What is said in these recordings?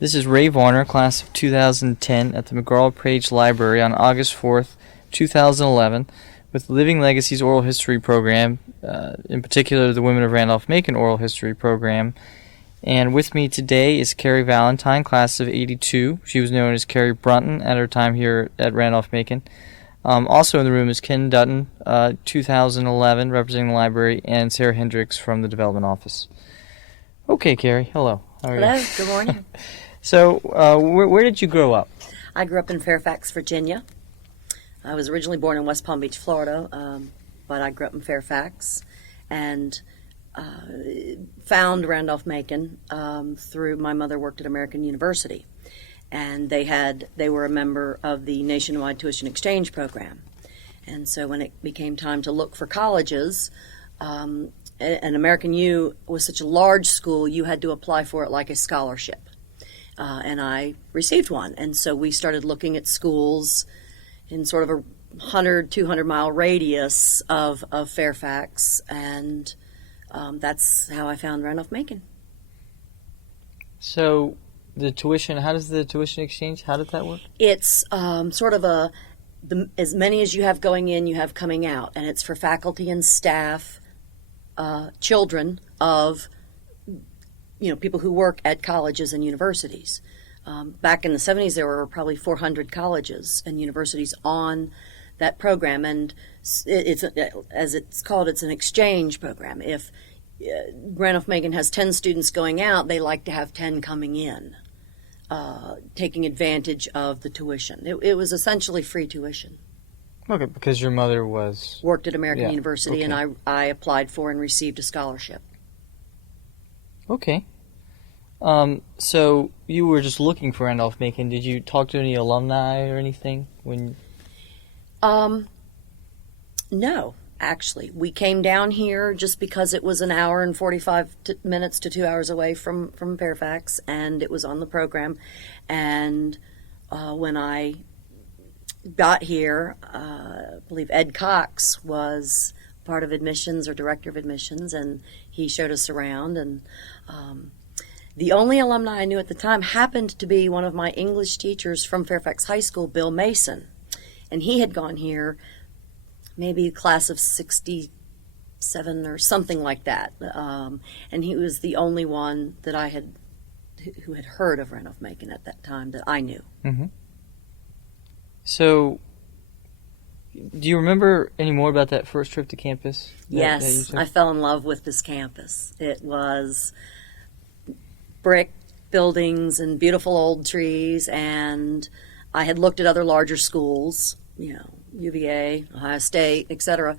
This is Ray Varner, class of 2010, at the McGraw-Page Library on August 4th, 2011, with the Living Legacies Oral History Program, in particular the Women of Randolph-Macon Oral History Program. And with me today is Kerri Valentine, class of 82. She was known as Kerri Brunton at her time here at Randolph-Macon. Also in the room is Ken Dutton, 2011, representing the library, and Sarah Hendricks from the Development Office. Okay, Kerri, hello. How are Hello, you? good morning. So, where did you grow up? I grew up in Fairfax, Virginia. I was originally born in West Palm Beach, Florida, but I grew up in Fairfax and found Randolph-Macon through my mother worked at American University, and they were a member of the nationwide tuition exchange program. And so when it became time to look for colleges, and American U was such a large school, you had to apply for it like a scholarship. And I received one. And so we started looking at schools in sort of a 100, 200-mile radius of Fairfax. And that's how I found Randolph-Macon. So, the tuition, how does the tuition exchange, how did that work? It's sort of as many as you have going in, you have coming out. And it's for faculty and staff, children of people who work at colleges and universities. Back in the 70s, there were probably 400 colleges and universities on that program, and it's as it's called, it's an exchange program. If Randolph-Macon has 10 students going out, they like to have 10 coming in, taking advantage of the tuition. It was essentially free tuition. Okay, because your mother Worked at American University, okay. and I applied for and received a scholarship. Okay. So you were just looking for Randolph-Macon. Did you talk to any alumni or anything when? No, actually. We came down here just because it was an hour and 45 minutes to 2 hours away from Fairfax, and it was on the program. And when I got here, I believe Ed Cox was part of admissions or director of admissions, and he showed us around. And the only alumni I knew at the time happened to be one of my English teachers from Fairfax High School, Bill Mason. And he had gone here, maybe class of 67 or something like that. And he was the only one that who had heard of Randolph-Macon at that time that I knew. Mm-hmm. So, do you remember any more about that first trip to campus? Yes, I fell in love with this campus. It was brick buildings and beautiful old trees, and I had looked at other larger schools, UVA, Ohio State, etc.,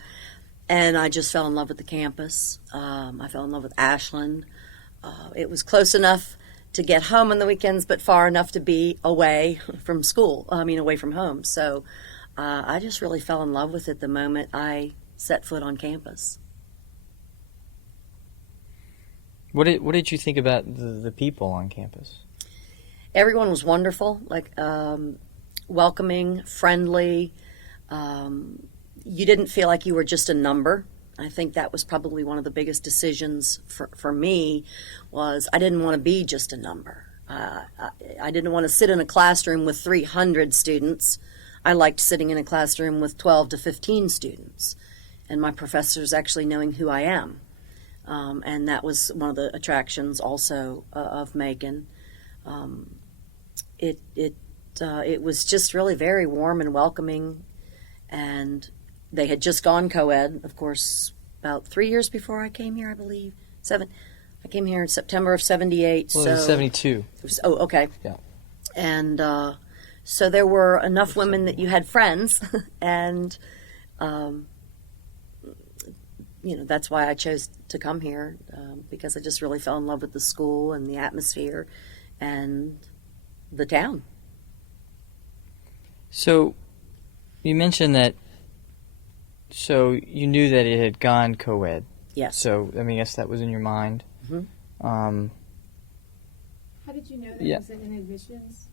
and I just fell in love with the campus. I fell in love with Ashland. It was close enough to get home on the weekends, but far enough to be away from school, away from home. So I just really fell in love with it the moment I set foot on campus. What did you think about the people on campus? Everyone was wonderful, welcoming, friendly. You didn't feel like you were just a number. I think that was probably one of the biggest decisions for me was I didn't want to be just a number. I didn't want to sit in a classroom with 300 students. I liked sitting in a classroom with 12 to 15 students, and my professors actually knowing who I am. And that was one of the attractions also of Macon. It was just really very warm and welcoming, and they had just gone co-ed, of course, about 3 years before I came here, I believe. I came here in September of 78. Well, it was 72. Okay. Yeah. And so there were enough women that you had friends, and that's why I chose to come here, because I just really fell in love with the school and the atmosphere and the town. So, you mentioned that, so you knew that it had gone co-ed. Yes. So, I guess that was in your mind. Mm-hmm. How did you know that it was in admissions?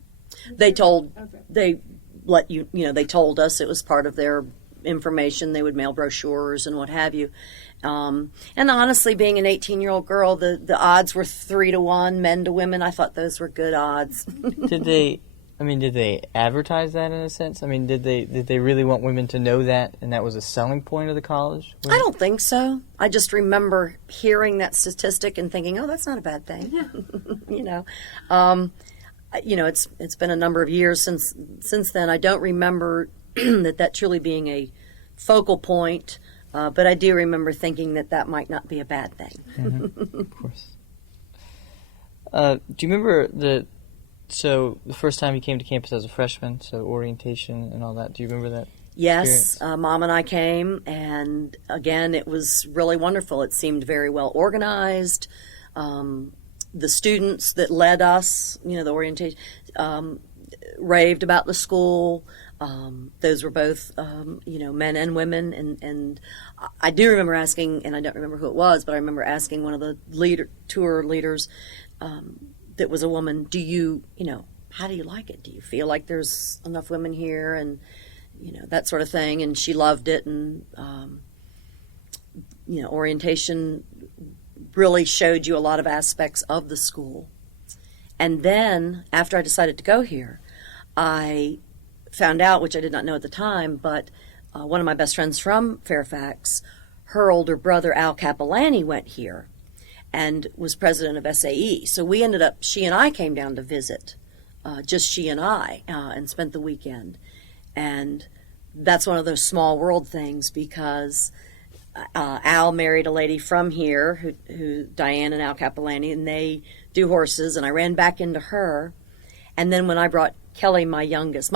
They told, Okay. they let they told us it was part of their information. They would mail brochures and what have you. And honestly, being an 18-year-old girl, the odds were 3-1, men to women. I thought those were good odds. Did they advertise that in a sense? I mean, did they really want women to know that, and that was a selling point of the college? I don't think so. I just remember hearing that statistic and thinking, oh, that's not a bad thing. It's been a number of years since then. I don't remember that truly being a focal point. But I do remember thinking that might not be a bad thing. Mm-hmm. Of course. Do you remember the first time you came to campus as a freshman, so orientation and all that? Do you remember that? Yes, Mom and I came, and again, it was really wonderful. It seemed very well organized. The students that led us, the orientation, raved about the school. Those were both, men and women. And I do remember asking, and I don't remember who it was, but I remember asking one of the tour leaders that was a woman, how do you like it? Do you feel like there's enough women here? And, that sort of thing. And she loved it. And, orientation really showed you a lot of aspects of the school. And then, after I decided to go here, I found out, which I did not know at the time, but one of my best friends from Fairfax, her older brother Al Capilani went here and was president of SAE. So we ended up, she and I came down to visit, just she and I, and spent the weekend. And that's one of those small world things, because Al married a lady from here, who Diane and Al Capilani, and they do horses, and I ran back into her. And then when I brought Kelly, my youngest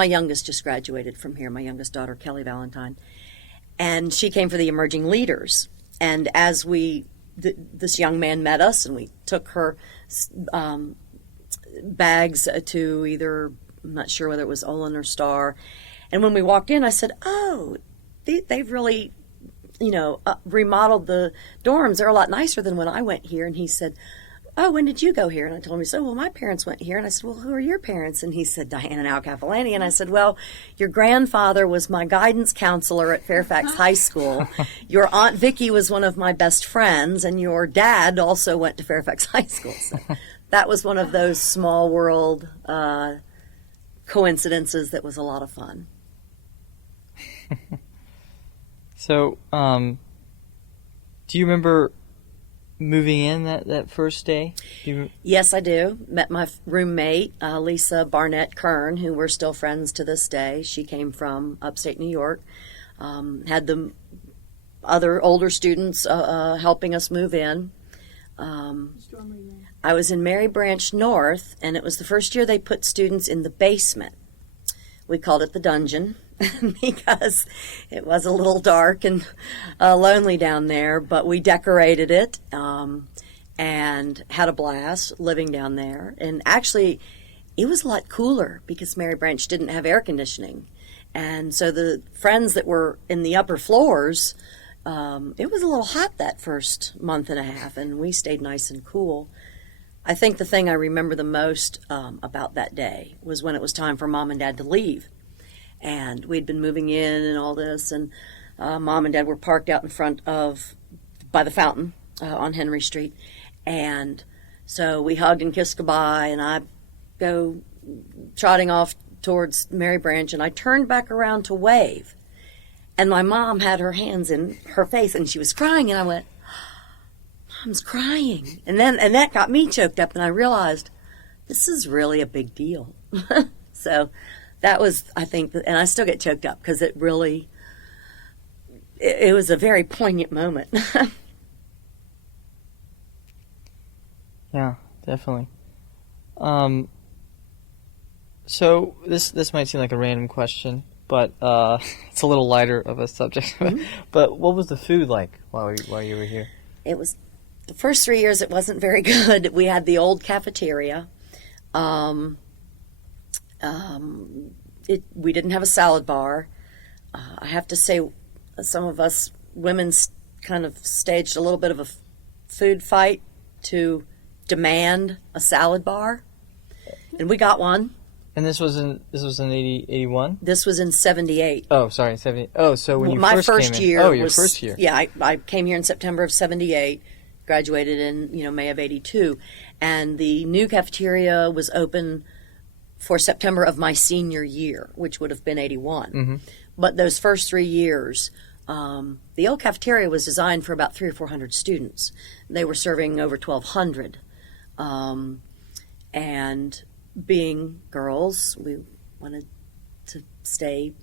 just graduated from here, my youngest daughter, Kelly Valentine, and she came for the emerging leaders. And as this young man met us, and we took her bags to either, I'm not sure whether it was Olin or Star. And when we walked in, I said, oh, they've really, remodeled the dorms. They're a lot nicer than when I went here. And he said, oh, when did you go here? And I told him, he said, well, my parents went here. And I said, well, who are your parents? And he said, Diane and Al Capilani. And I said, well, your grandfather was my guidance counselor at Fairfax High School. Your Aunt Vicky was one of my best friends. And your dad also went to Fairfax High School. So that was one of those small world coincidences that was a lot of fun. So, do you remember moving in that first day? Yes, I do. Met my roommate, Lisa Barnett Kern, who we're still friends to this day. She came from upstate New York. Had the other older students helping us move in. I was in Mary Branch North, and it was the first year they put students in the basement. We called it the dungeon because it was a little dark and lonely down there, but we decorated it and had a blast living down there. And actually, it was a lot cooler because Mary Branch didn't have air conditioning. And so the friends that were in the upper floors, it was a little hot that first month and a half, and we stayed nice and cool. I think the thing I remember the most about that day was when it was time for Mom and Dad to leave. And we'd been moving in and all this, and Mom and Dad were parked out in front by the fountain on Henry Street. And so we hugged and kissed goodbye, and I go trotting off towards Mary Branch, and I turned back around to wave. And my mom had her hands in her face, and she was crying, and I went, Mom's crying. And that got me choked up, and I realized this is really a big deal. So that was, I think, and I still get choked up because it really, it was a very poignant moment. Yeah, definitely. So this might seem like a random question, but it's a little lighter of a subject. Mm-hmm. But what was the food like while you were here? It was, the first 3 years it wasn't very good. We had the old cafeteria. We didn't have a salad bar. I have to say, some of us women kind of staged a little bit of a food fight to demand a salad bar, and we got one. And this was in 81? This was in 78. Oh, sorry, 70. Oh, so when you My first came in. year Oh, your was, first year. Yeah, I came here in September of 78, graduated in May of 82, and the new cafeteria was open for September of my senior year, which would have been 81. Mm-hmm. But those first 3 years, the old cafeteria was designed for about 300 or 400 students. They were serving over 1,200. And being girls, we wanted to stay,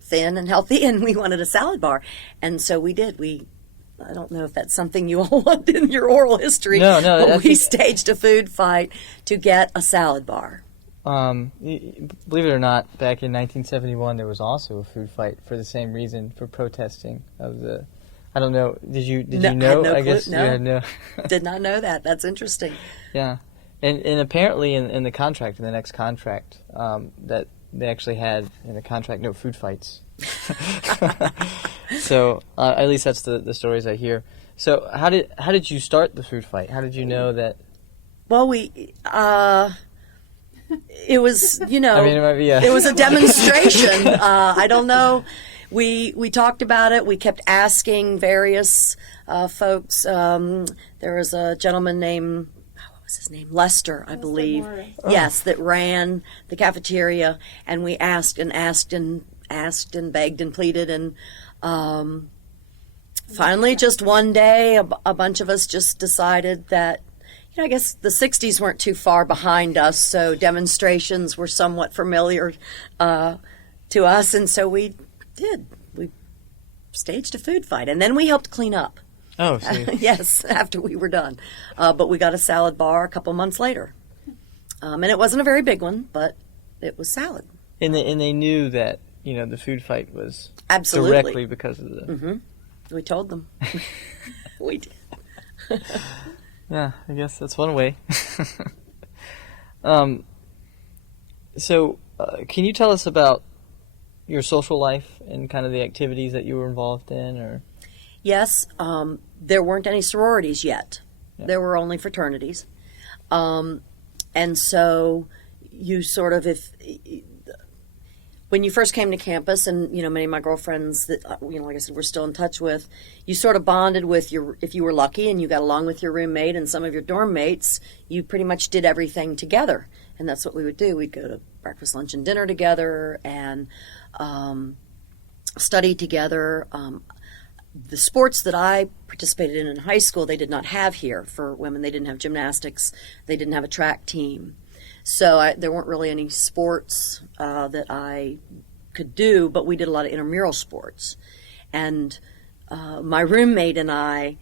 thin and healthy, and we wanted a salad bar. And so we did. I don't know if that's something you all want in your oral history. No, but we staged a food fight to get a salad bar. Believe it or not, back in 1971, there was also a food fight for the same reason, for protesting of the. I don't know. Did you know? I guess no. you had no. Did not know that. That's interesting. Yeah, and apparently in the contract, in the next contract, that they actually had in the contract no food fights. So at least that's the stories I hear. So how did you start the food fight? How did you know that? Well, it was, I mean, it might be it was a demonstration. I don't know. We talked about it. We kept asking various folks. There was a gentleman named, what was his name? Lester, I believe. Morris. Yes, that ran the cafeteria, and we asked and asked and asked and begged and pleaded, and finally, just one day, a bunch of us just decided that. I guess the 60s weren't too far behind us, so demonstrations were somewhat familiar to us, and so we did. We staged a food fight, and then we helped clean up. Oh, see. Yes, after we were done. But we got a salad bar a couple months later. And it wasn't a very big one, but it was salad. And they knew that, the food fight was Absolutely. directly because of the... Mm-hmm. We told them. We did. Yeah, I guess that's one way. So, can you tell us about your social life and kind of the activities that you were involved in, or? Yes, there weren't any sororities yet. Yeah. There were only fraternities. And so you sort of, when you first came to campus, and many of my girlfriends that like I said, we're still in touch with, you sort of bonded with if you were lucky and you got along with your roommate and some of your dorm mates, you pretty much did everything together, and that's what we would do. We'd go to breakfast, lunch, and dinner together, and study together. The sports that I participated in high school, they did not have here for women. They didn't have gymnastics. They didn't have a track team. So there weren't really any sports that I could do, but we did a lot of intramural sports. And my roommate and I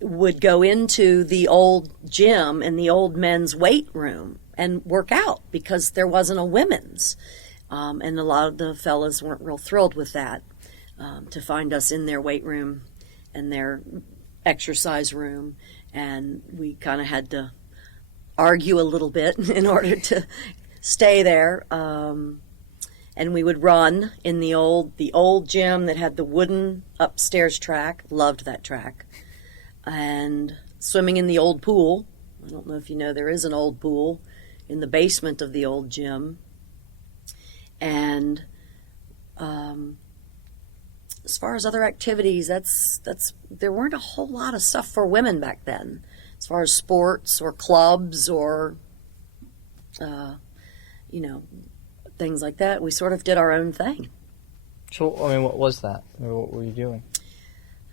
would go into the old gym in the old men's weight room and work out because there wasn't a women's. And a lot of the fellas weren't real thrilled with that, to find us in their weight room and their exercise room. And we kind of had to argue a little bit in order to stay there. And we would run in the old gym that had the wooden upstairs track. Loved that track. And swimming in the old pool. I don't know if you know, there is an old pool in the basement of the old gym. And as far as other activities, there weren't a whole lot of stuff for women back then, as far as sports or clubs or things like that. We sort of did our own thing. So, what was that? What were you doing?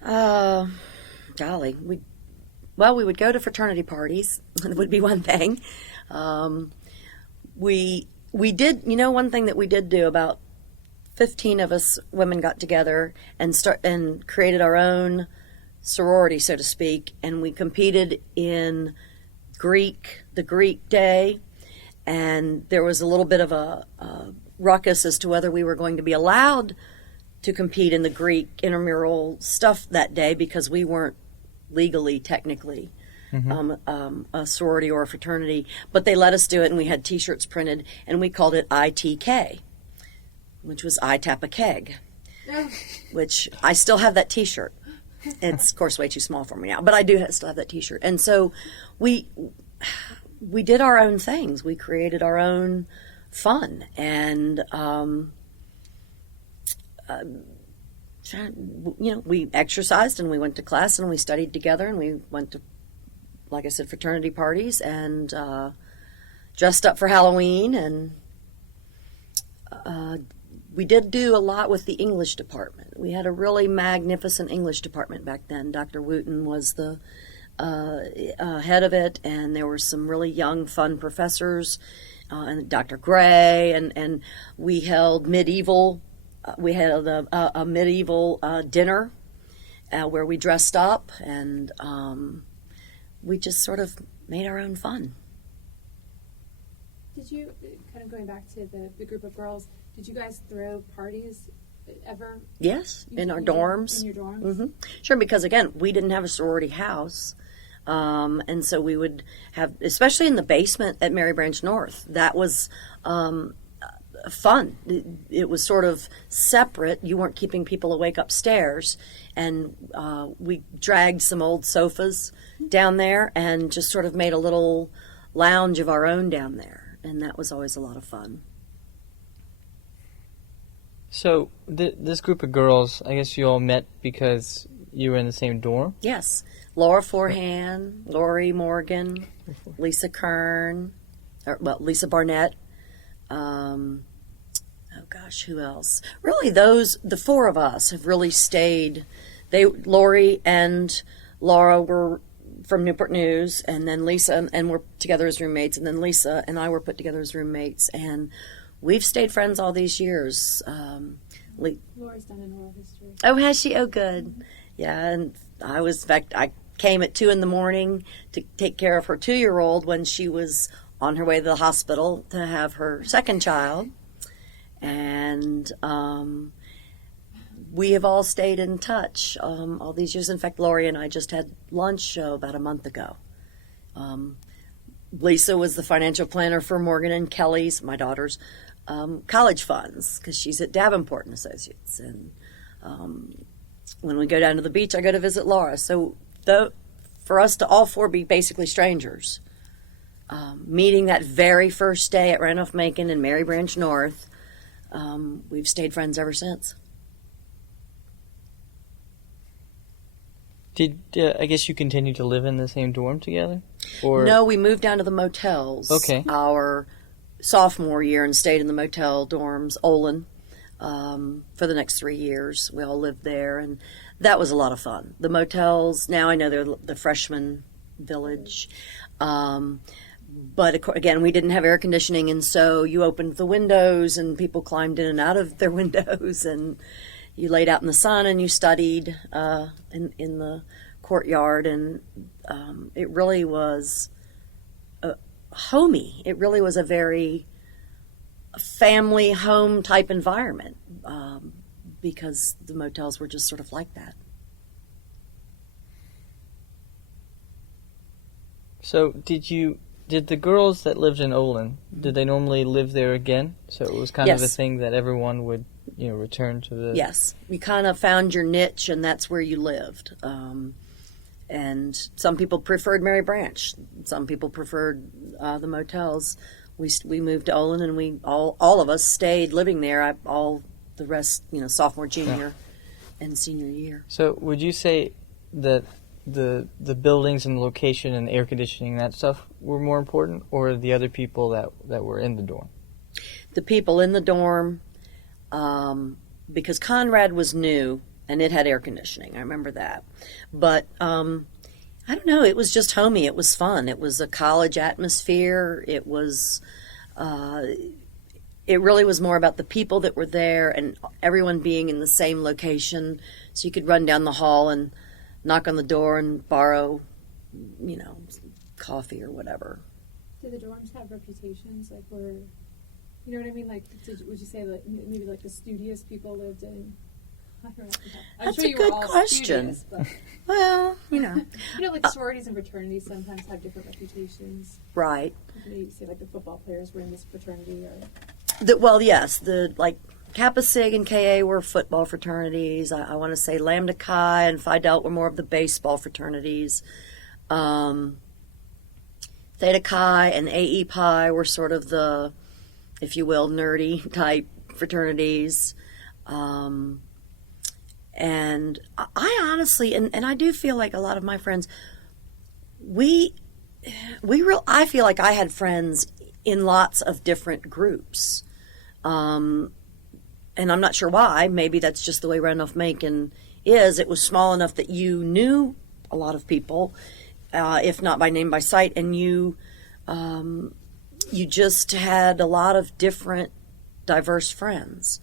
Golly, we would go to fraternity parties. It would be one thing. We did, one thing that we did do, about 15 of us women got together and created our own sorority, so to speak, and we competed in the Greek day, and there was a little bit of a ruckus as to whether we were going to be allowed to compete in the Greek intramural stuff that day because we weren't legally, technically, a sorority or a fraternity, but they let us do it, and we had T-shirts printed, and we called it ITK, which was I Tap a Keg, which I still have that T-shirt. It's, of course, way too small for me now, but I do still have that T-shirt. And so we did our own things. We created our own fun. And we exercised and we went to class and we studied together and we went to, like I said, fraternity parties and dressed up for Halloween. And we did do a lot with the English department. We had a really magnificent English department back then. Dr. Wooten was the head of it, and there were some really young, fun professors, and Dr. Gray, and we held medieval. We had a medieval dinner where we dressed up, and we just sort of made our own fun. Did you, kind of going back to the group of girls, did you guys throw parties ever? Yes, in our dorms. In your dorms? Mm-hmm. Sure, because again, we didn't have a sorority house. And so we would have, especially in the basement at Mary Branch North, that was fun. It was sort of separate. You weren't keeping people awake upstairs. And we dragged some old sofas down there and just sort of made a little lounge of our own down there. And that was always a lot of fun. So this group of girls, I guess you all met because you were in the same dorm? Yes. Laura Forhan, Lori Morgan, Lisa Kern, Lisa Barnett. Oh gosh, who else? Really, the four of us have really stayed. Lori and Laura were from Newport News, and then Lisa and we're together as roommates, and then Lisa and I were put together as roommates, and we've stayed friends all these years. Laura's done an oral history. Oh, has she? Oh, good. Yeah, and in fact, I came at 2 a.m. to take care of her 2-year-old when she was on her way to the hospital to have her second child. And we have all stayed in touch all these years. In fact, Lori and I just had lunch about a month ago. Lisa was the financial planner for Morgan and Kelly's, my daughter's, college funds, because she's at Davenport and Associates. And when we go down to the beach, I go to visit Laura. So for us to all four be basically strangers, meeting that very first day at Randolph-Macon and Mary Branch North, we've stayed friends ever since. Did I guess you continued to live in the same dorm together? Or No, we moved down to the motels our sophomore year and stayed in the motel dorms, Olin, for the next 3 years. We all lived there, and that was a lot of fun. The motels, now I know they're the freshman village. But again, we didn't have air conditioning, and so you opened the windows and people climbed in and out of their windows, and you laid out in the sun and you studied in the courtyard, and it really was homey. It really was a very family home type environment because the motels were just sort of like that. So did the girls that lived in Olin, did they normally live there again? So it was kind of a thing that everyone would, return to the... Yes. You kind of found your niche, and that's where you lived. And some people preferred Mary Branch. Some people preferred the motels. We moved to Olin, and we all of us stayed living there. All the rest, sophomore, junior, and senior year. So would you say that the buildings and the location and the air conditioning, that stuff, were more important, or the other people that were in the dorm? The people in the dorm, because Conrad was new and it had air conditioning. I remember that. But I don't know, it was just homey. It was fun. It was a college atmosphere. It was it really was more about the people that were there and everyone being in the same location, so you could run down the hall and knock on the door and borrow, coffee or whatever. Did the dorms have reputations? Like, you know what I mean? Like, would you say that maybe like the studious people lived in? I don't know. That's a good question. Studious, but, well, like sororities and fraternities sometimes have different reputations. Right. You say like the football players were in this fraternity, or Yes, Kappa Sig and KA were football fraternities. I want to say Lambda Chi and Phi Delta were more of the baseball fraternities. Theta Chi and AE Pi were sort of the if you will, nerdy type fraternities. And I honestly, and I do feel like a lot of my friends, I feel like I had friends in lots of different groups. And I'm not sure why. Maybe that's just the way Randolph-Macon is. It was small enough that you knew a lot of people, if not by name, by sight, and you just had a lot of different, diverse friends.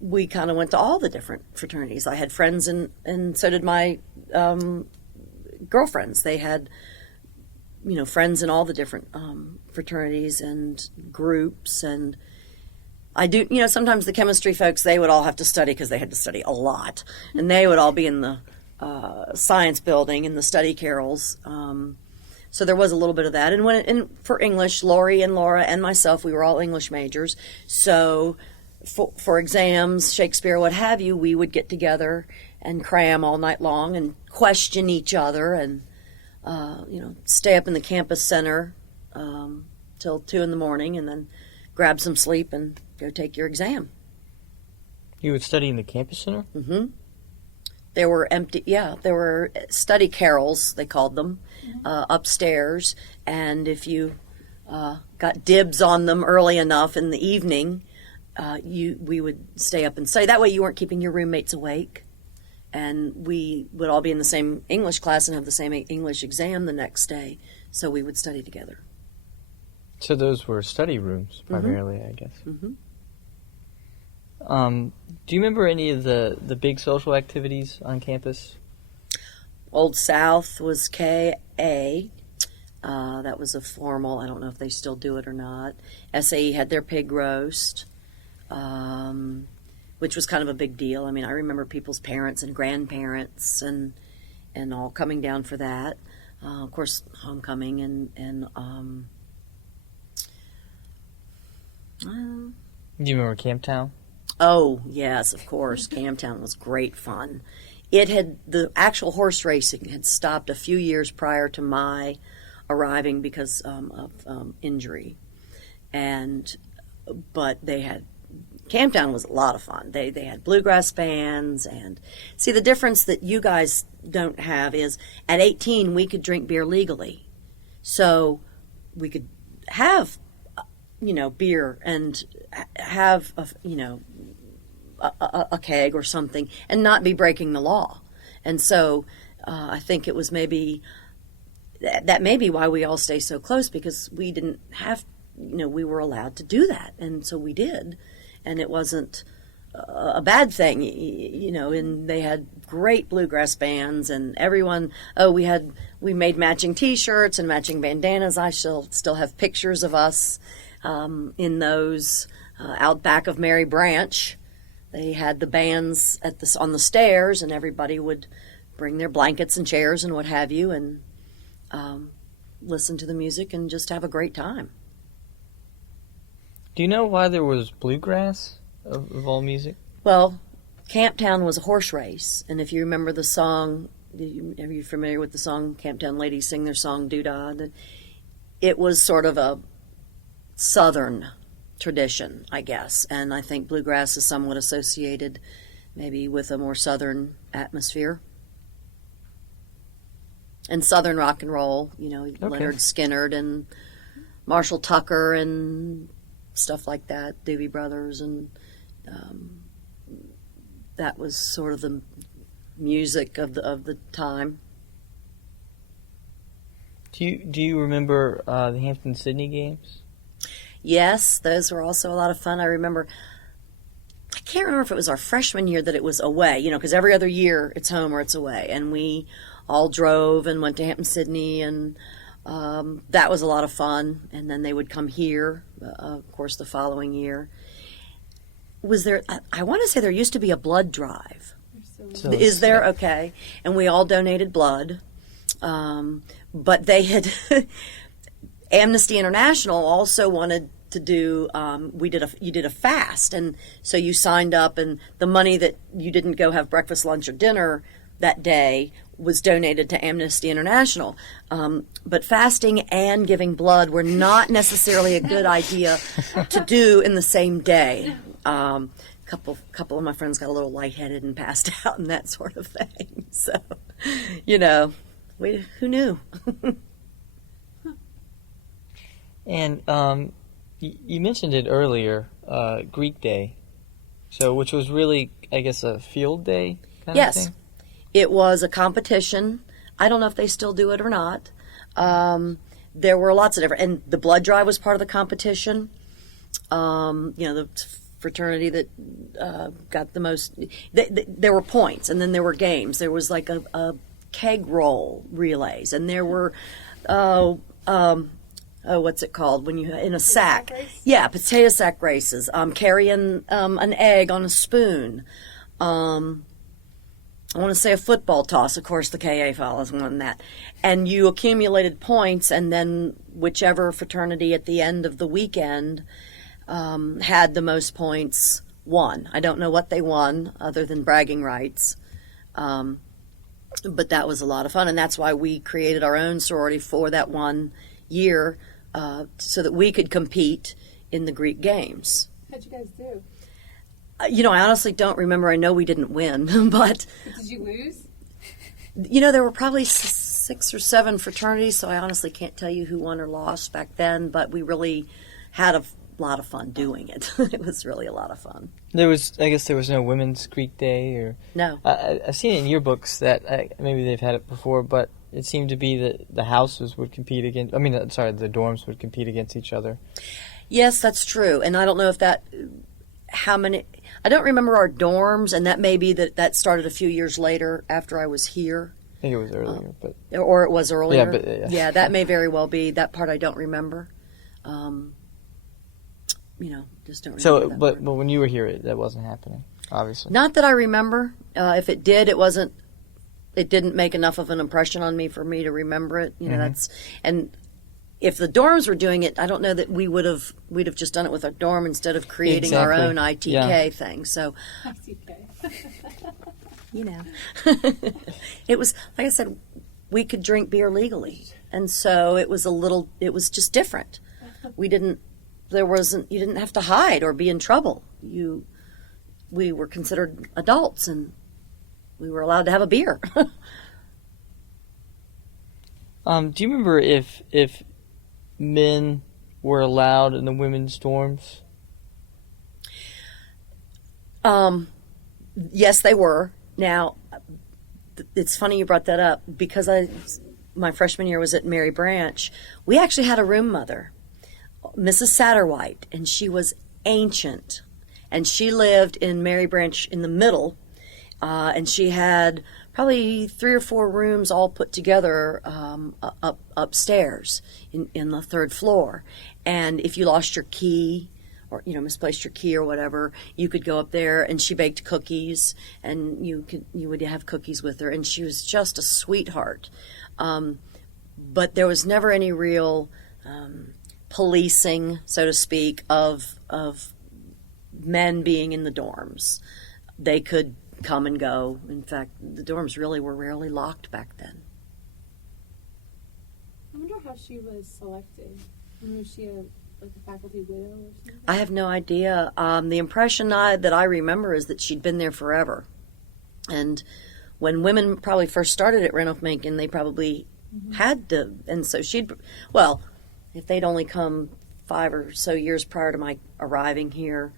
We kind of went to all the different fraternities. I had friends, and so did my girlfriends. They had, friends in all the different fraternities and groups. And I do, sometimes the chemistry folks, they would all have to study because they had to study a lot. And they would all be in the science building in the study carrels. So there was a little bit of that. And for English, Lori and Laura and myself, we were all English majors. So for exams, Shakespeare, what have you, we would get together and cram all night long and question each other and, stay up in the campus center till 2 a.m. and then grab some sleep and go take your exam. You would study in the campus center? Mm-hmm. There were study carrels, they called them, upstairs. And if you got dibs on them early enough in the evening, we would stay up and study. That way you weren't keeping your roommates awake. And we would all be in the same English class and have the same English exam the next day. So we would study together. So those were study rooms, primarily, I guess. Mm-hmm. Do you remember any of the big social activities on campus? Old South was KA. That was a formal. I don't know if they still do it or not. SAE had their pig roast, which was kind of a big deal. I mean, I remember people's parents and grandparents and all coming down for that. Of course, homecoming and do you remember Camptown? Oh, yes, of course. Camptown was great fun. The actual horse racing had stopped a few years prior to my arriving because of injury. But Camptown was a lot of fun. They had bluegrass bands, and see, the difference that you guys don't have is at 18 we could drink beer legally. So we could have, beer and have a keg or something and not be breaking the law. And so I think it was maybe why we all stay so close, because we didn't have, we were allowed to do that. And so we did. And it wasn't a bad thing, and they had great bluegrass bands and everyone, we made matching t-shirts and matching bandanas. I still have pictures of us in those out back of Mary Branch. They had the bands on the stairs, and everybody would bring their blankets and chairs and what have you, and listen to the music and just have a great time. Do you know why there was bluegrass of all music? Well, Camptown was a horse race, and if you remember the song, are you familiar with the song Camptown Ladies Sing Their Song Doo-Dah? It was sort of a southern tradition, I guess, and I think bluegrass is somewhat associated maybe with a more southern atmosphere. And southern rock and roll, okay. Leonard Skinner and Marshall Tucker and stuff like that, Doobie Brothers, and that was sort of the music of the time. Do you remember the Hampton-Sydney games? Yes, those were also a lot of fun. I can't remember if it was our freshman year that it was away, because every other year it's home or it's away. And we all drove and went to Hampton-Sydney, and that was a lot of fun. And then they would come here, of course, the following year. I want to say there used to be a blood drive. Is there? Okay. And we all donated blood. But they had... Amnesty International also wanted to do, you did a fast, and so you signed up, and the money that you didn't go have breakfast, lunch, or dinner that day was donated to Amnesty International. But fasting and giving blood were not necessarily a good idea to do in the same day. Couple of my friends got a little lightheaded and passed out and that sort of thing. So, who knew? And you mentioned it earlier, Greek Day, which was really, I guess, a field day kind of Yes. thing? It was a competition. I don't know if they still do it or not. There were lots of different, and the blood drive was part of the competition. The fraternity that got the most. There were points, and then there were games. There was like a keg roll relays, and there were. What's it called when you in a sack? Race? Yeah, potato sack races. Carrying an egg on a spoon. I want to say a football toss. Of course, the KA fellows won that. And you accumulated points, and then whichever fraternity at the end of the weekend had the most points won. I don't know what they won other than bragging rights. But that was a lot of fun, and that's why we created our own sorority for that one year so that we could compete in the Greek games. How'd you guys do? I honestly don't remember. I know we didn't win, but Did you lose? there were probably 6 or 7 fraternities, so I honestly can't tell you who won or lost back then, but we really had a lot of fun doing it. It was really a lot of fun. I guess there was no Women's Greek Day, or No. I've seen it in your books that maybe they've had it before, but it seemed to be that the houses would compete against. I mean, the dorms would compete against each other. Yes, that's true, and I don't know if how many. I don't remember our dorms, and that may be that started a few years later after I was here. I think it was earlier, but Or it was earlier. Yeah, but, yeah, that may very well be. That part I don't remember. Just don't remember. so, that but part. but when you were here, that wasn't happening, obviously. Not that I remember. If it did, it wasn't. It didn't make enough of an impression on me for me to remember it. That's and. If the dorms were doing it, I don't know that we'd have just done it with our dorm instead of creating our Exactly. own ITK thing. So, ITK. it was like I said, we could drink beer legally, and so it was just different. You didn't have to hide or be in trouble. We were considered adults, and we were allowed to have a beer. Do you remember if men were allowed in the women's dorms? Yes, they were. Now, it's funny you brought that up because my freshman year was at Mary Branch. We actually had a room mother, Mrs. Satterwhite, and she was ancient, and she lived in Mary Branch in the middle, and she had probably 3 or 4 rooms all put together upstairs in the 3rd floor. And if you lost your key or misplaced your key or whatever, you could go up there, and she baked cookies, and you would have cookies with her. And she was just a sweetheart. But there was never any real policing, so to speak, of men being in the dorms. They could come and go. In fact, the dorms really were rarely locked back then. I wonder how she was selected. Was she a faculty widow or something? I have no idea. The impression that I remember is that she'd been there forever. And when women probably first started at Randolph Macon, they probably had to. And so if they'd only come 5 or so years prior to my arriving here,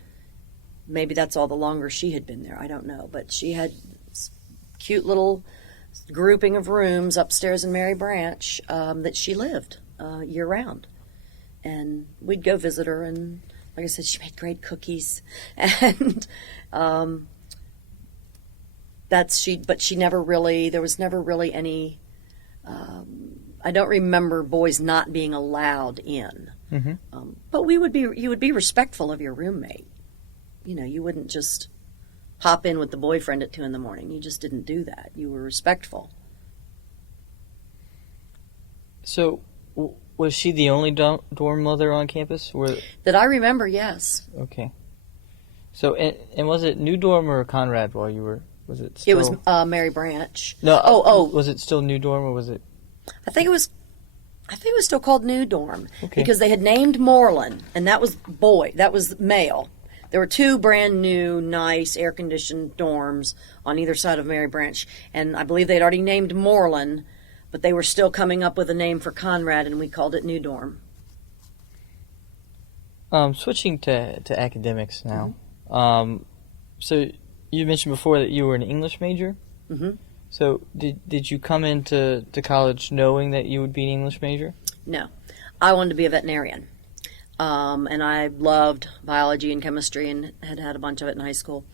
maybe that's all the longer she had been there. I don't know. But she had this cute little grouping of rooms upstairs in Mary Branch that she lived year-round. And we'd go visit her, and like I said, she made great cookies. And but she never really, there was never really any, I don't remember boys not being allowed in. Mm-hmm. But you would be respectful of your roommate. You wouldn't just hop in with the boyfriend at 2 a.m. You just didn't do that. You were respectful. So, was she the only dorm mother on campus? That I remember, yes. Okay. So, and was it New Dorm or Conrad while you were Was it It still... was Mary Branch. No. Oh. Was it still New Dorm, or was it... I think it was still called New Dorm Okay. because they had named Moreland, and that was male. There were two brand new, nice, air conditioned dorms on either side of Mary Branch, and I believe they'd already named Moreland, but they were still coming up with a name for Conrad, and we called it New Dorm. Switching to academics now. So you mentioned before that you were an English major. Mm-hmm. So did you come into college knowing that you would be an English major? No, I wanted to be a veterinarian. And I loved biology and chemistry and had a bunch of it in high school.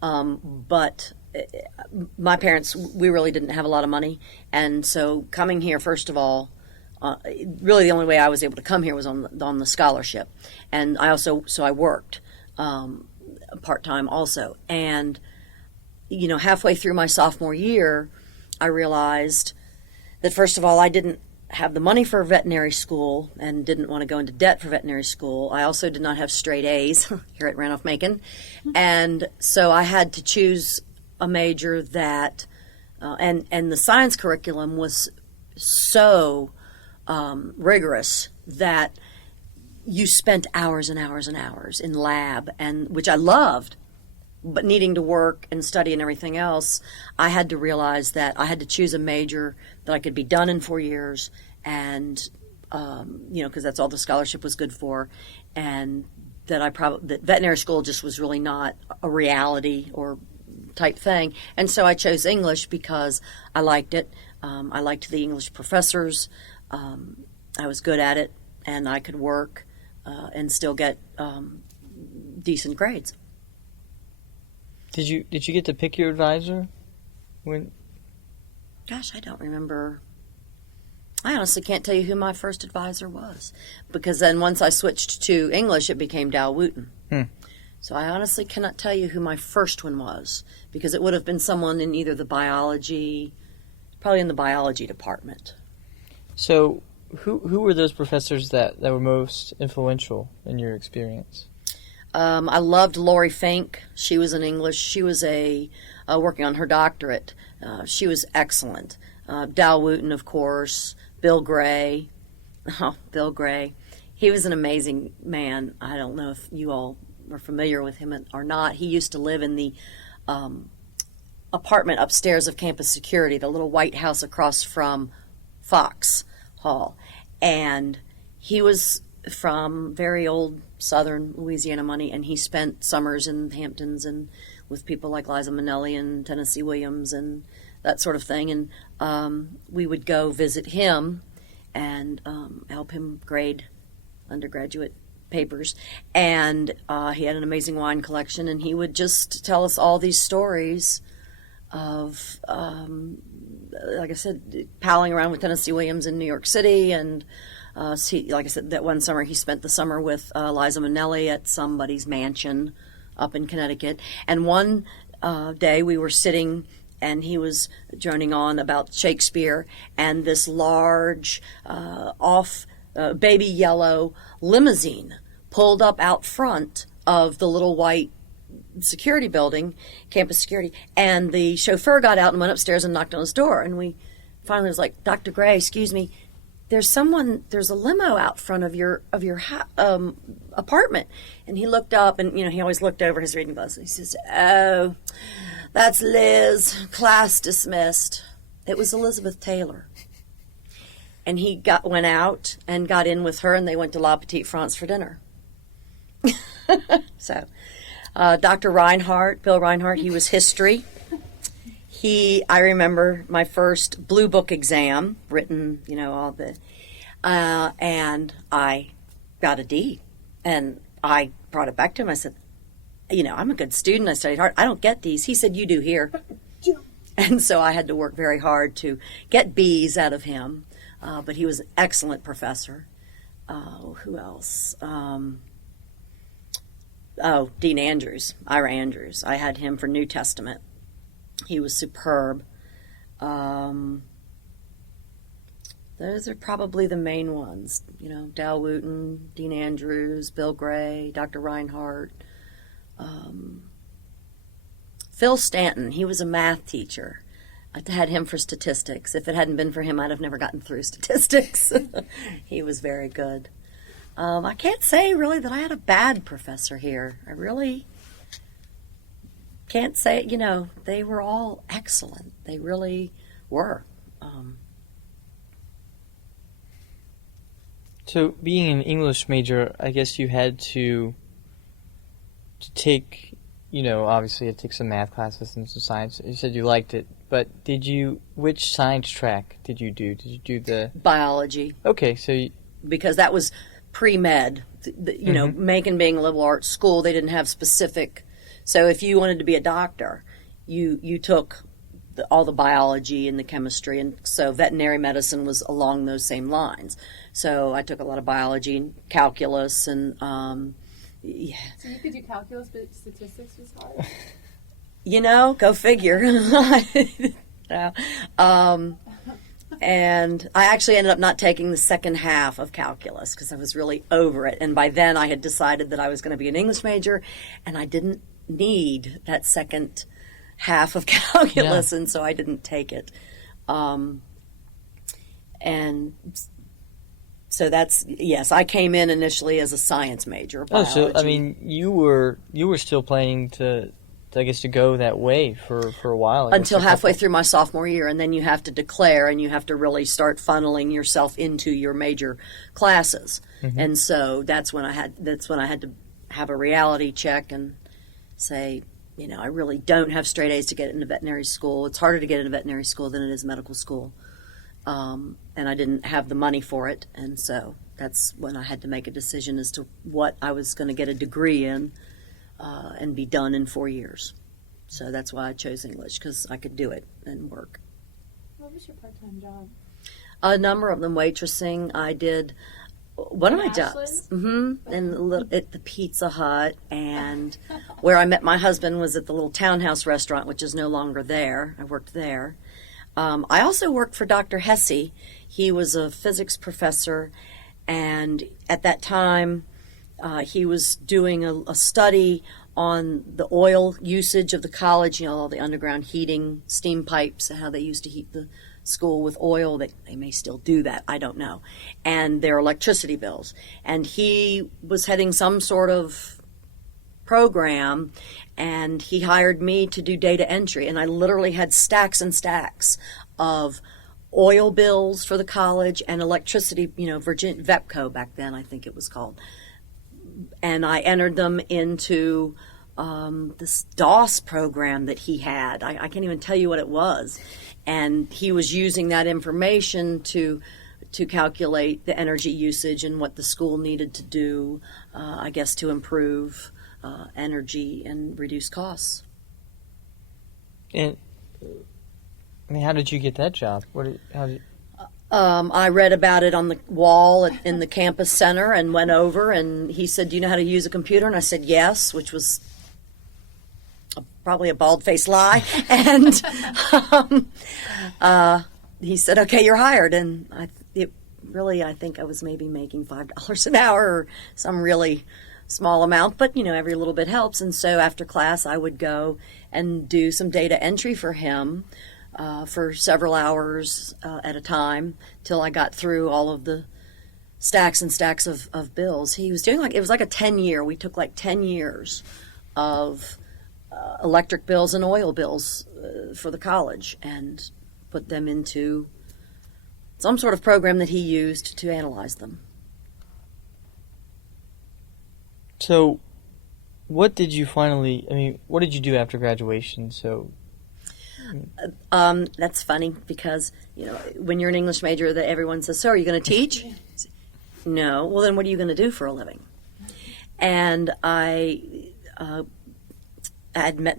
But my parents, we really didn't have a lot of money. And so coming here, first of all, really the only way I was able to come here was on the scholarship. And I worked part-time also. And, halfway through my sophomore year, I realized that, first of all, I didn't have the money for veterinary school and didn't want to go into debt for veterinary school. I also did not have straight A's here at Randolph-Macon. And so I had to choose a major that, and the science curriculum was so rigorous that you spent hours and hours and hours in lab, and which I loved, but needing to work and study and everything else, I had to realize that I had to choose a major that I could be done in 4 years, and because that's all the scholarship was good for, and that that veterinary school just was really not a reality or type thing. And so I chose English because I liked it. I liked the English professors. I was good at it, and I could work and still get decent grades. Did you get to pick your advisor? Gosh, I don't remember. I honestly can't tell you who my first advisor was, because then once I switched to English, it became Dal Wooten. So I honestly cannot tell you who my first one was, because it would have been someone in either probably in the biology department. So who were those professors that were most influential in your experience? I loved Lori Fink. She was in English. She was working on her doctorate. She was excellent. Dal Wooten, of course. Bill Gray. Oh, Bill Gray. He was an amazing man. I don't know if you all are familiar with him or not. He used to live in the apartment upstairs of campus security, the little white house across from Fox Hall. And he was from very old southern Louisiana money, and he spent summers in the Hamptons and with people like Liza Minnelli and Tennessee Williams and that sort of thing. And we would go visit him and help him grade undergraduate papers. And he had an amazing wine collection, and he would just tell us all these stories of, like I said, palling around with Tennessee Williams in New York City. And like I said, that one summer he spent the summer with Liza Minnelli at somebody's mansion up in Connecticut. And one day we were sitting, and he was droning on about Shakespeare, and this large, baby yellow limousine pulled up out front of the little white security building, campus security, and the chauffeur got out and went upstairs and knocked on his door. And we finally was like, "Dr. Gray, excuse me, there's a limo out front of your apartment." And he looked up, and he always looked over his reading glasses. He says, "Oh, that's Liz, class dismissed." It was Elizabeth Taylor. And he went out and got in with her, and they went to La Petite France for dinner. So, Dr. Reinhardt, Bill Reinhardt, he was history. I remember my first Blue Book exam, written, all the, and I got a D. And I brought it back to him. I said, I'm a good student. I studied hard. I don't get these. He said, "You do here." And so I had to work very hard to get B's out of him. But he was an excellent professor. Who else? Dean Andrews, Ira Andrews. I had him for New Testament. He was superb. Those are probably the main ones. Dal Wooten, Dean Andrews, Bill Gray, Dr. Reinhardt. Phil Stanton, he was a math teacher. I had him for statistics. If it hadn't been for him, I'd have never gotten through statistics. He was very good. I can't say really that I had a bad professor here. I really can't say, they were all excellent. They really were. So, being an English major, I guess you had to take, obviously you had to take some math classes and some science. You said you liked it, but which science track did you do? Did you do the... Biology. Okay, so because that was pre-med. Macon being a liberal arts school, they didn't have specific... So if you wanted to be a doctor, you took all the biology and the chemistry, and so veterinary medicine was along those same lines. So I took a lot of biology and calculus, and yeah. So you could do calculus, but statistics was hard? Go figure. No. And I actually ended up not taking the second half of calculus because I was really over it. And by then I had decided that I was going to be an English major, and I didn't need that second half of calculus, and so I didn't take it. And so yes, I came in initially as a science major. Biology. Oh, so I mean, you were still planning to go that way for a while. Until halfway through my sophomore year, and then you have to declare, and you have to really start funneling yourself into your major classes. Mm-hmm. And so that's when I had to have a reality check and say, I really don't have straight A's to get into veterinary school. It's harder to get into veterinary school than it is medical school. And I didn't have the money for it, and so that's when I had to make a decision as to what I was going to get a degree in and be done in 4 years. So that's why I chose English, because I could do it and work. What was your part-time job? A number of them. Waitressing. I did one of my jobs. Mm-hmm. And at the Pizza Hut, and where I met my husband was at the little Townhouse restaurant, which is no longer there. I worked there. I also worked for Dr. Hesse. He was a physics professor, and at that time he was doing a study on the oil usage of the college, all the underground heating, steam pipes, and how they used to heat the school with oil. They may still do that, I don't know, and their electricity bills. And he was heading some sort of program, and he hired me to do data entry, and I literally had stacks and stacks of oil bills for the college and electricity, VEPCO back then, I think it was called. And I entered them into this DOS program that he had. I can't even tell you what it was. And he was using that information to calculate the energy usage and what the school needed to do, I guess, to improve energy and reduce costs. And how did you get that job? I read about it on the wall in the campus center and went over, and he said, "Do you know how to use a computer?" And I said, "Yes," which was probably a bald-faced lie. And he said, "Okay, you're hired." And I think I was maybe making $5 an hour or some really small amount, but every little bit helps. And so after class, I would go and do some data entry for him for several hours at a time till I got through all of the stacks and stacks of bills. He was doing it was like a 10-year. We took 10 years of electric bills and oil bills for the college and put them into some sort of program that he used to analyze them. So, what did you do after graduation? So, that's funny because, when you're an English major, that everyone says, "So, are you going to teach?" No. Well, then what are you going to do for a living? And I had met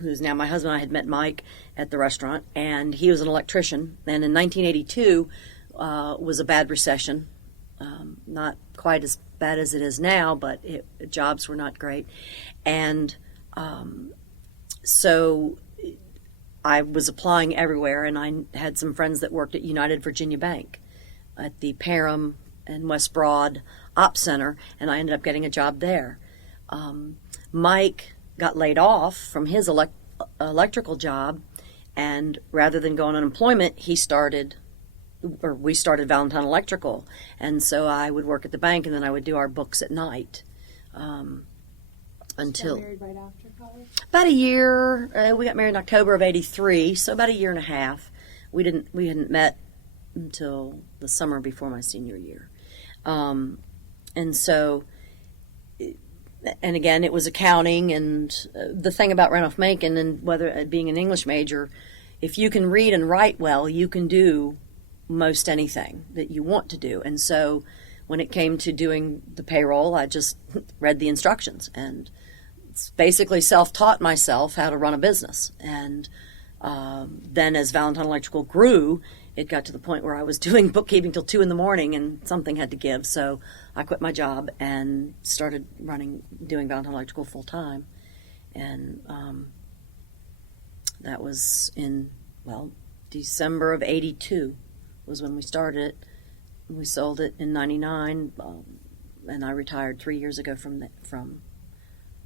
who's now my husband. I had met Mike at the restaurant, and he was an electrician. And in 1982 was a bad recession, not quite as bad as it is now, but jobs were not great. And so I was applying everywhere, and I had some friends that worked at United Virginia Bank at the Parham and West Broad Op Center, and I ended up getting a job there. Mike got laid off from his electrical job, and rather than go on unemployment, we started Valentine Electrical, and so I would work at the bank, and then I would do our books at night. Until Got married right after college. about a year. We got married in October of '83, so about a year and a half. We hadn't met until the summer before my senior year, and so, and again, it was accounting. And the thing about Randolph-Macon, and whether being an English major, if you can read and write well, you can do most anything that you want to do. And so, when it came to doing the payroll, I just read the instructions and basically self-taught myself how to run a business. And then as Valentine Electrical grew, it got to the point where I was doing bookkeeping till 2 a.m. and something had to give. So I quit my job and started doing Valentine Electrical full time. And that was in, December of '82 was when we started it. We sold it in '99, and I retired 3 years ago from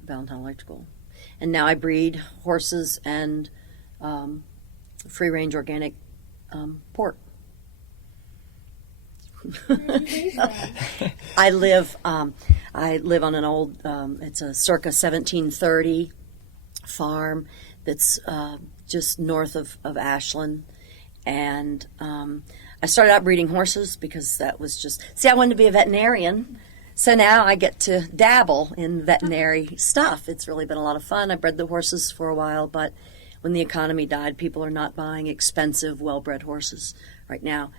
Valentine Electrical. And now I breed horses and free-range organic pork. Where do you raise them? I live on an old, it's a circa 1730 farm that's just north of Ashland. And I started out breeding horses because that was I wanted to be a veterinarian. So now I get to dabble in veterinary stuff. It's really been a lot of fun. I bred the horses for a while, but when the economy died, people are not buying expensive, well-bred horses right now.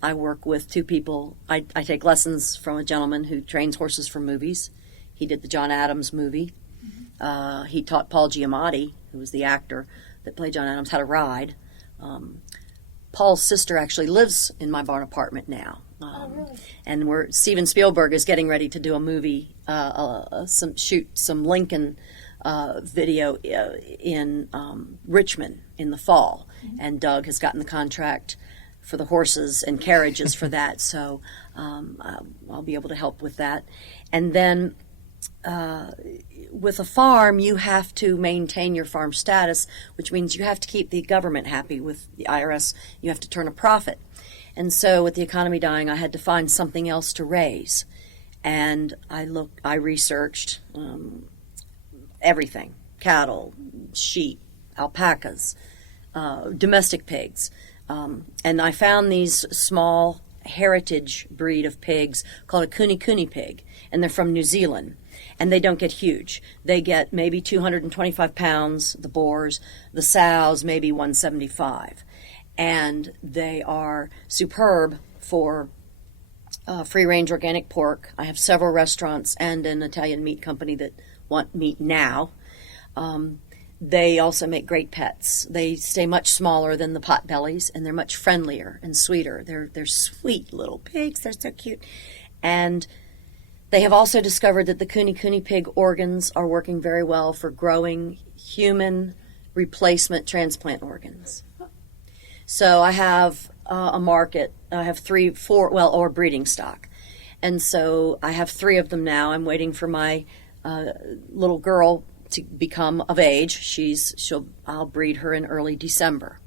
I work with 2 people. I take lessons from a gentleman who trains horses for movies. He did the John Adams movie. He taught Paul Giamatti, who was the actor that played John Adams, how to ride. Paul's sister actually lives in my barn apartment now. Really? And Steven Spielberg is getting ready to do a movie, shoot some Lincoln video in Richmond in the fall. Mm-hmm. And Doug has gotten the contract for the horses and carriages for that, so I'll be able to help with that. And then with a farm, you have to maintain your farm status, which means you have to keep the government happy with the IRS. You have to turn a profit. And so with the economy dying, I had to find something else to raise. And I researched everything: cattle, sheep, alpacas, domestic pigs. And I found these small heritage breed of pigs called a kuni pig, and they're from New Zealand. And they don't get huge. They get maybe 225 pounds, the boars, the sows maybe 175. And they are superb for free-range organic pork. I have several restaurants and an Italian meat company that want meat now. They also make great pets. They stay much smaller than the potbellies, and they're much friendlier and sweeter. They're sweet little pigs. They're so cute. And they have also discovered that the kuni pig organs are working very well for growing human replacement transplant organs. So I have a market. I have 3, 4, or breeding stock. And so I have 3 of them now. I'm waiting for my little girl to become of age. I'll breed her in early December.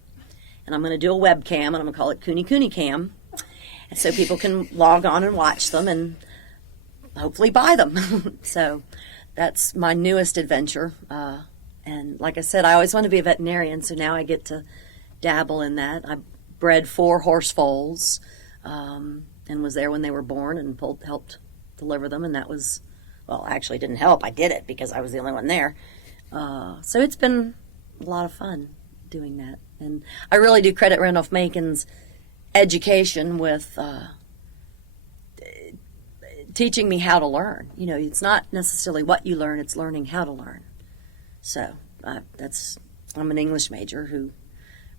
And I'm going to do a webcam, and I'm going to call it Kuni Cam. And so people can log on and watch them and hopefully buy them. So that's my newest adventure. And like I said, I always wanted to be a veterinarian, so now I get to dabble in that. I bred 4 horse foals and was there when they were born and helped deliver them. And that was, actually didn't help. I did it because I was the only one there. So it's been a lot of fun doing that. And I really do credit Randolph-Macon's education with teaching me how to learn. It's not necessarily what you learn, it's learning how to learn. So I'm an English major who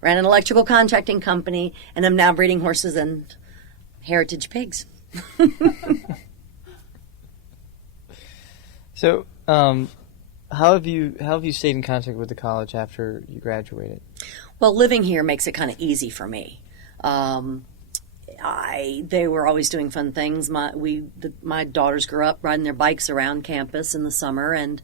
ran an electrical contracting company, and I'm now breeding horses and heritage pigs. So, how have you stayed in contact with the college after you graduated? Well, living here makes it kind of easy for me. They were always doing fun things. My daughters grew up riding their bikes around campus in the summer, and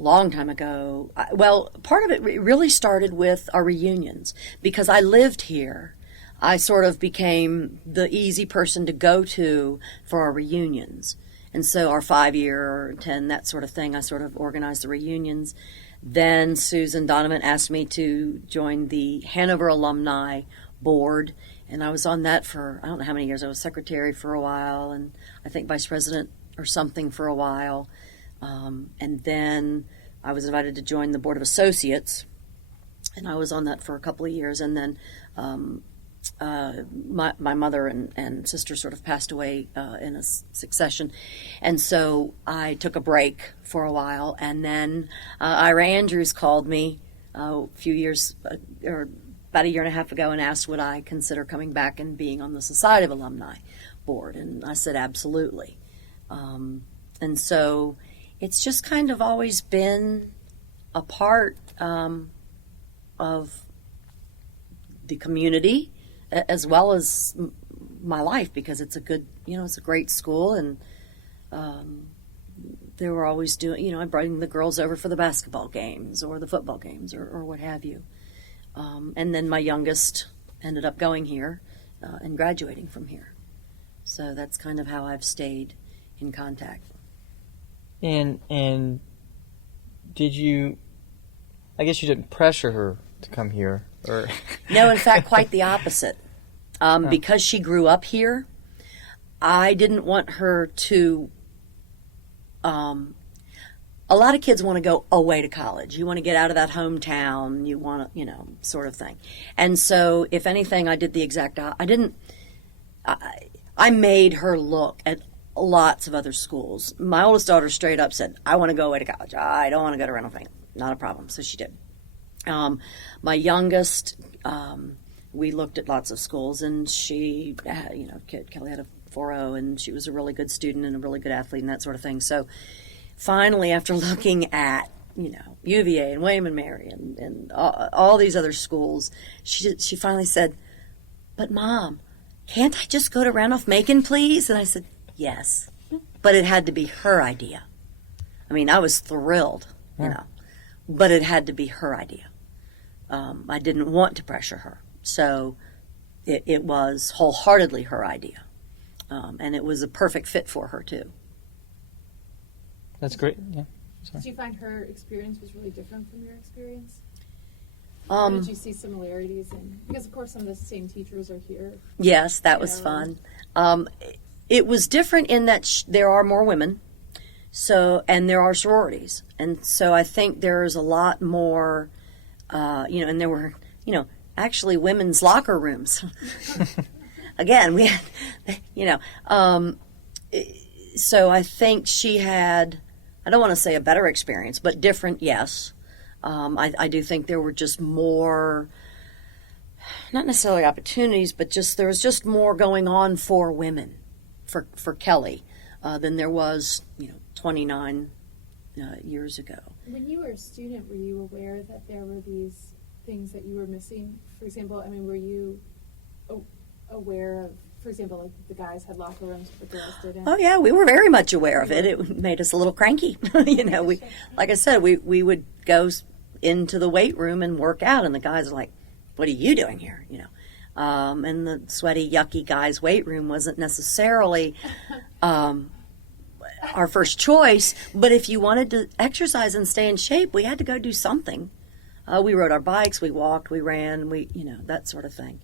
a long time ago. Well, part of it really started with our reunions because I lived here. I sort of became the easy person to go to for our reunions. And so our 5-year, 10, that sort of thing, I sort of organized the reunions. Then Susan Donovan asked me to join the Hanover Alumni Board, and I was on that for, I don't know how many years. I was secretary for a while, and I think vice president or something for a while. And then I was invited to join the Board of Associates, and I was on that for a couple of years. And then my mother and sister sort of passed away in a succession, and so I took a break for a while. And then Ira Andrews called me a few years, or about a year and a half ago, and asked would I consider coming back and being on the Society of Alumni Board, and I said absolutely. And so it's just kind of always been a part of the community as well as my life, because it's a good, it's a great school, and they were always doing, I bring the girls over for the basketball games or the football games or what have you. And then my youngest ended up going here and graduating from here. So that's kind of how I've stayed in contact. And did you, I guess you didn't pressure her to come here, or? No, in fact, quite the opposite. Because she grew up here, I didn't want her to, a lot of kids want to go away to college. You want to get out of that hometown. You want to, sort of thing. And so, if anything, I did the exact, I made her look at lots of other schools. My oldest daughter straight up said, I want to go away to college. I don't want to go to Randolph. Not a problem. So she did. My youngest, we looked at lots of schools, and she, Kelly had a 4.0, and she was a really good student and a really good athlete and that sort of thing. So finally, after looking at, UVA and William and Mary and all these other schools, she finally said, but Mom, can't I just go to Randolph-Macon, please? And I said, yes, but it had to be her idea. I mean, I was thrilled, but it had to be her idea. I didn't want to pressure her. So it was wholeheartedly her idea. And it was a perfect fit for her, too. That's great. Yeah. Did you find her experience was really different from your experience? Or did you see similarities? Because, of course, some of the same teachers are here. Yes, that was fun. It was different in that there are more women, and there are sororities. And so I think there's a lot more, and there were, actually women's locker rooms. Again, we had, so I think she had, I don't want to say a better experience, but different, yes. I do think there were just more, not necessarily opportunities, but there was just more going on for women, for Kelly, than there was, 29 years ago. When you were a student, were you aware that there were these things that you were missing? For example, were you aware of, for example, like the guys had locker rooms but the girls didn't? Oh yeah, we were very much aware of it. It made us a little cranky. We, like I said, we would go into the weight room and work out, and the guys are like, "What are you doing here?" And the sweaty, yucky guys' weight room wasn't necessarily our first choice. But if you wanted to exercise and stay in shape, we had to go do something. We rode our bikes, we walked, we ran, that sort of thing.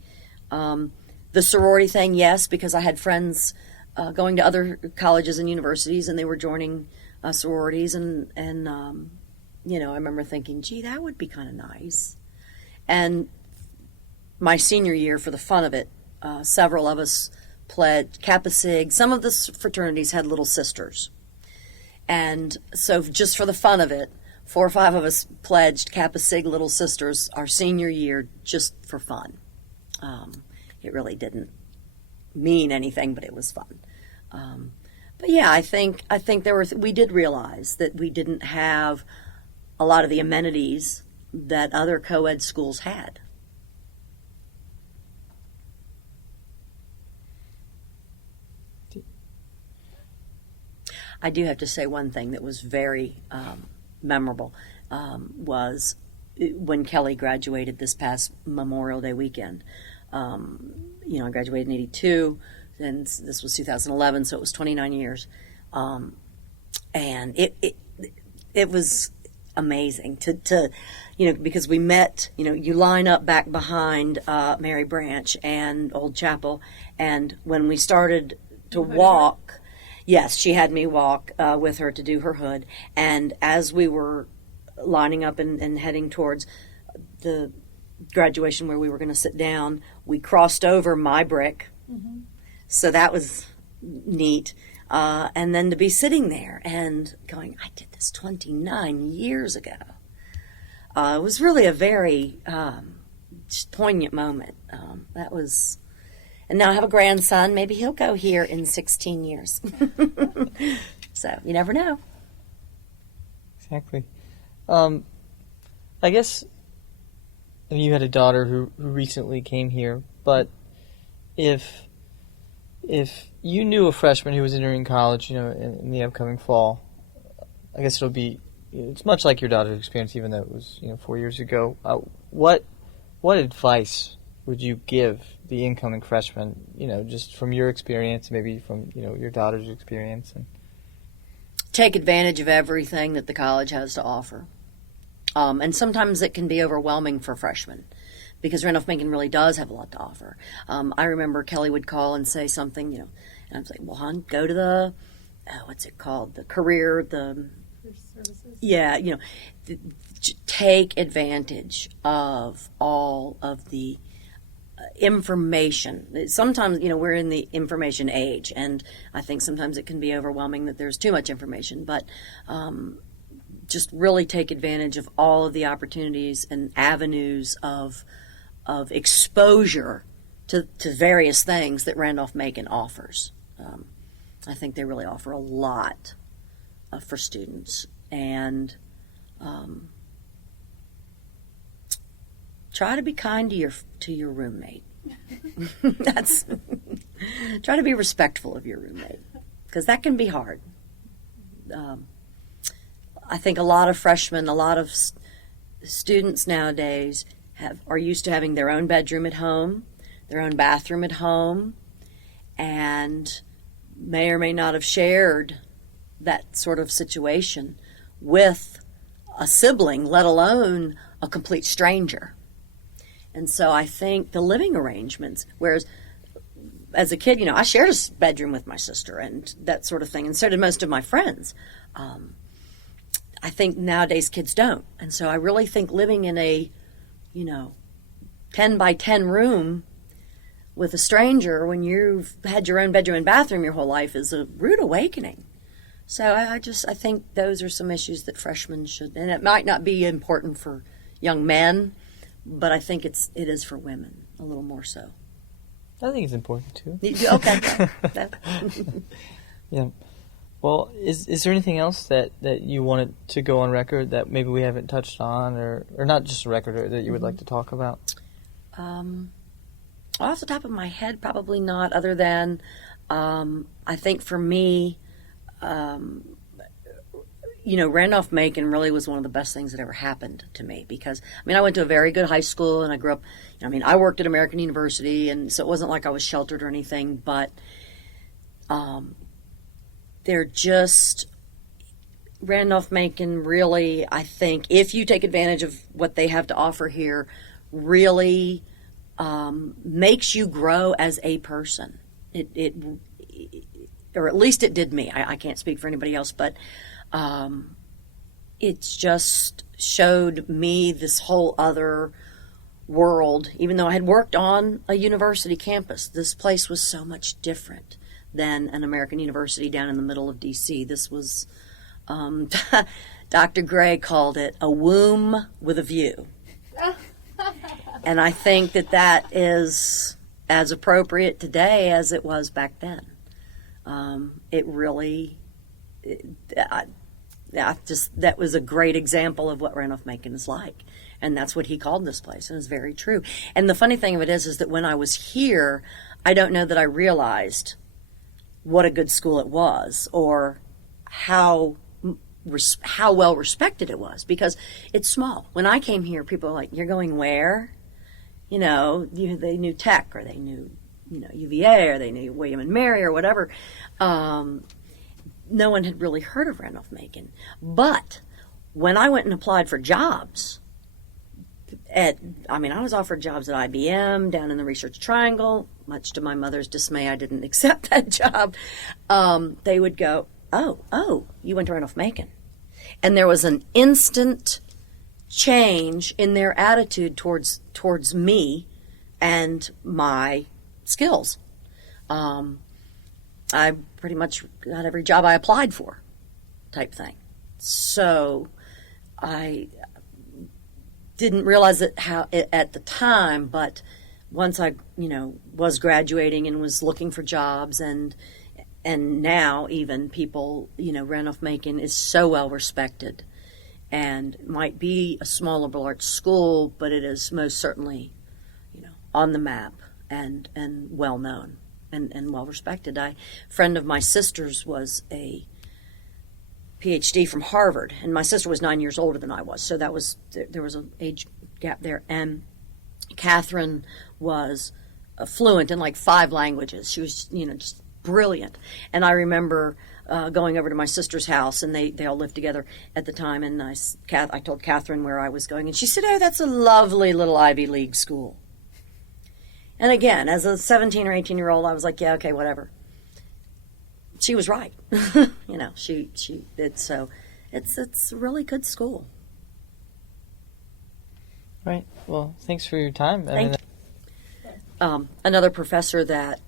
The sorority thing, yes, because I had friends going to other colleges and universities, and they were joining sororities, and I remember thinking, gee, that would be kind of nice. And my senior year, for the fun of it, several of us pledged Kappa Sig. Some of the fraternities had little sisters. And so just for the fun of it, 4 or 5 of us pledged Kappa Sig Little Sisters our senior year just for fun. It really didn't mean anything, but it was fun. But yeah, I think we did realize that we didn't have a lot of the amenities that other co-ed schools had. I do have to say one thing that was very memorable was when Kelly graduated this past Memorial Day weekend. I graduated in '82, and this was 2011, so it was 29 years, and it was amazing to because we met. You line up back behind Mary Branch and Old Chapel, and when we started to walk. Yes, she had me walk with her to do her hood. And as we were lining up and heading towards the graduation where we were going to sit down, we crossed over my brick. Mm-hmm. So that was neat. And then to be sitting there and going, I did this 29 years ago. It was really a very poignant moment. That was... And now I have a grandson. Maybe he'll go here in 16 years. So you never know. Exactly. I guess you had a daughter who recently came here, but if you knew a freshman who was entering college, in the upcoming fall, I guess it's much like your daughter's experience, even though it was 4 years ago. What advice would you give the incoming freshman, just from your experience, maybe from, your daughter's experience? Take advantage of everything that the college has to offer. And sometimes it can be overwhelming for freshmen because Randolph-Macon really does have a lot to offer. I remember Kelly would call and say something, and I was like, well, hon, go to the, what's it called? The career, services. Yeah, take advantage of all of the information. Sometimes, we're in the information age, and I think sometimes it can be overwhelming that there's too much information, but just really take advantage of all of the opportunities and avenues of exposure to various things that Randolph-Macon offers. I think they really offer a lot for students, and try to be kind to your roommate. Try to be respectful of your roommate, because that can be hard. I think a lot of freshmen, a lot of students nowadays are used to having their own bedroom at home, their own bathroom at home, and may or may not have shared that sort of situation with a sibling, let alone a complete stranger. And so I think the living arrangements, whereas as a kid, I shared a bedroom with my sister and that sort of thing, and so did most of my friends. I think nowadays kids don't. And so I really think living in a, 10 by 10 room with a stranger when you've had your own bedroom and bathroom your whole life is a rude awakening. So I think those are some issues that freshmen should, and it might not be important for young men, but I think it is for women a little more so. I think it's important too. Okay. Yeah. Well, is there anything else that you wanted to go on record that maybe we haven't touched on, or not just a record, that you would like to talk about? Off the top of my head, probably not, other than I think for me, Randolph-Macon really was one of the best things that ever happened to me, because, I went to a very good high school, and I grew up, I worked at American University, and so it wasn't like I was sheltered or anything, but Randolph-Macon really, I think, if you take advantage of what they have to offer here, really makes you grow as a person. It or at least it did me. I can't speak for anybody else, but it's just showed me this whole other world. Even though I had worked on a university campus, this place was so much different than an American university down in the middle of D.C. This was, Dr. Gray called it a womb with a view. And I think that is as appropriate today as it was back then. That was a great example of what Randolph-Macon is like. And that's what he called this place, and it's very true. And the funny thing of it is that when I was here, I don't know that I realized what a good school it was, or how how well respected it was, because it's small. When I came here, people were like, "You're going where?" You know, they knew Tech, or they knew, UVA, or they knew William and Mary, or whatever. No one had really heard of Randolph-Macon. But when I went and applied for jobs, I was offered jobs at IBM down in the Research Triangle. Much to my mother's dismay, I didn't accept that job. They would go, oh, you went to Randolph-Macon. And there was an instant change in their attitude towards me and my skills. I pretty much got every job I applied for, type thing. So I didn't realize it at the time, but once I was graduating and was looking for jobs, and now even people, Randolph-Macon is so well respected, and might be a small liberal arts school, but it is most certainly, on the map and well known and well respected. A friend of my sister's was a PhD from Harvard, and my sister was 9 years older than I was, so there was an age gap there. And Catherine was fluent in like 5 languages. She was, just brilliant. And I remember going over to my sister's house, and they all lived together at the time. And I told Catherine where I was going, and she said, "Oh, that's a lovely little Ivy League school." And again, as a 17 or 18-year-old, I was like, yeah, okay, whatever. She was right. She did. So it's a really good school. Right. Well, thanks for your time. Another professor that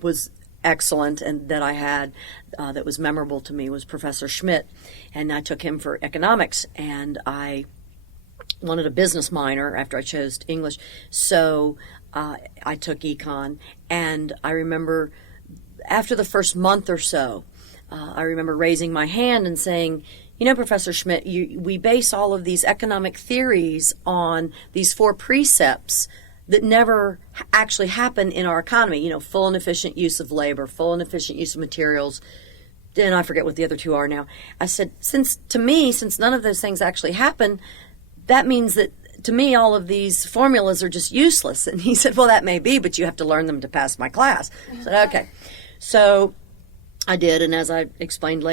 was excellent and that I had that was memorable to me was Professor Schmidt, and I took him for economics, and I wanted a business minor after I chose English, so I took econ. And I remember after the first month or so, I remember raising my hand and saying, Professor Schmidt, we base all of these economic theories on these 4 precepts that never actually happen in our economy, full and efficient use of labor, full and efficient use of materials, and I forget what the other 2 are now. I said, since none of those things actually happen, that means that, to me, all of these formulas are just useless. And he said, well, that may be, but you have to learn them to pass my class. I said, okay. So I did, and as I explained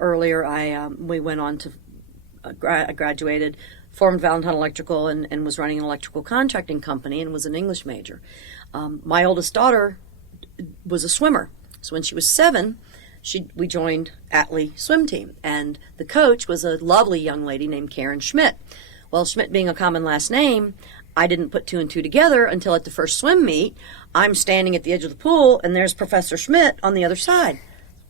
earlier, we went on to I graduated, formed Valentine Electrical, and was running an electrical contracting company, and was an English major. My oldest daughter was a swimmer, so when she was 7, we joined Atlee swim team, and the coach was a lovely young lady named Karen Schmidt. Well, Schmidt being a common last name, I didn't put 2 and 2 together until at the first swim meet, I'm standing at the edge of the pool, and there's Professor Schmidt on the other side.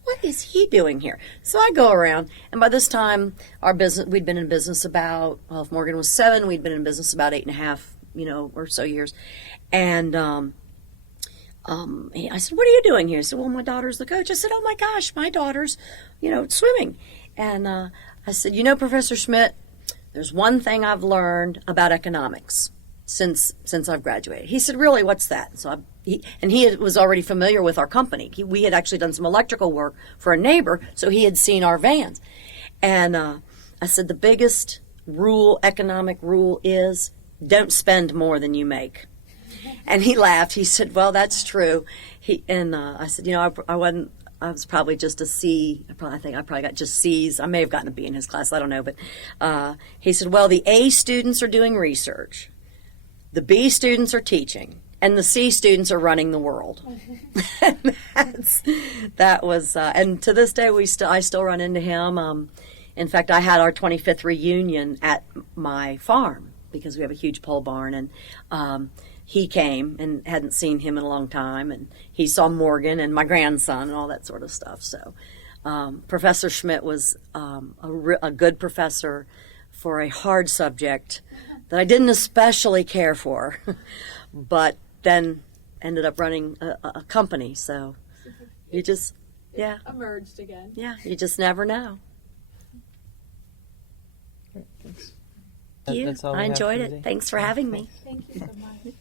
What is he doing here? So I go around, and by this time, we'd been in business about, if Morgan was 7, we'd been in business about 8.5, or so years. And I said, what are you doing here? He said, well, my daughter's the coach. I said, oh my gosh, my daughter's, swimming. And I said, Professor Schmidt, there's one thing I've learned about economics since I've graduated. He said, really, what's that? So he was already familiar with our company. We had actually done some electrical work for a neighbor, so he had seen our vans. And I said, the biggest economic rule is don't spend more than you make. And he laughed. He said, well, that's true. I said, I was probably just a C. I think I probably got just C's. I may have gotten a B in his class. I don't know. But he said, well, the A students are doing research. The B students are teaching. And the C students are running the world. And and to this day, I still run into him. In fact, I had our 25th reunion at my farm because we have a huge pole barn. And he came and hadn't seen him in a long time. And he saw Morgan and my grandson and all that sort of stuff. So Professor Schmidt was a good professor for a hard subject that I didn't especially care for, but then ended up running a company. So you just, emerged again. Yeah, you just never know. Thanks. Thank you. That's all we I have enjoyed for it. today. Thanks for having me. Thank you so much.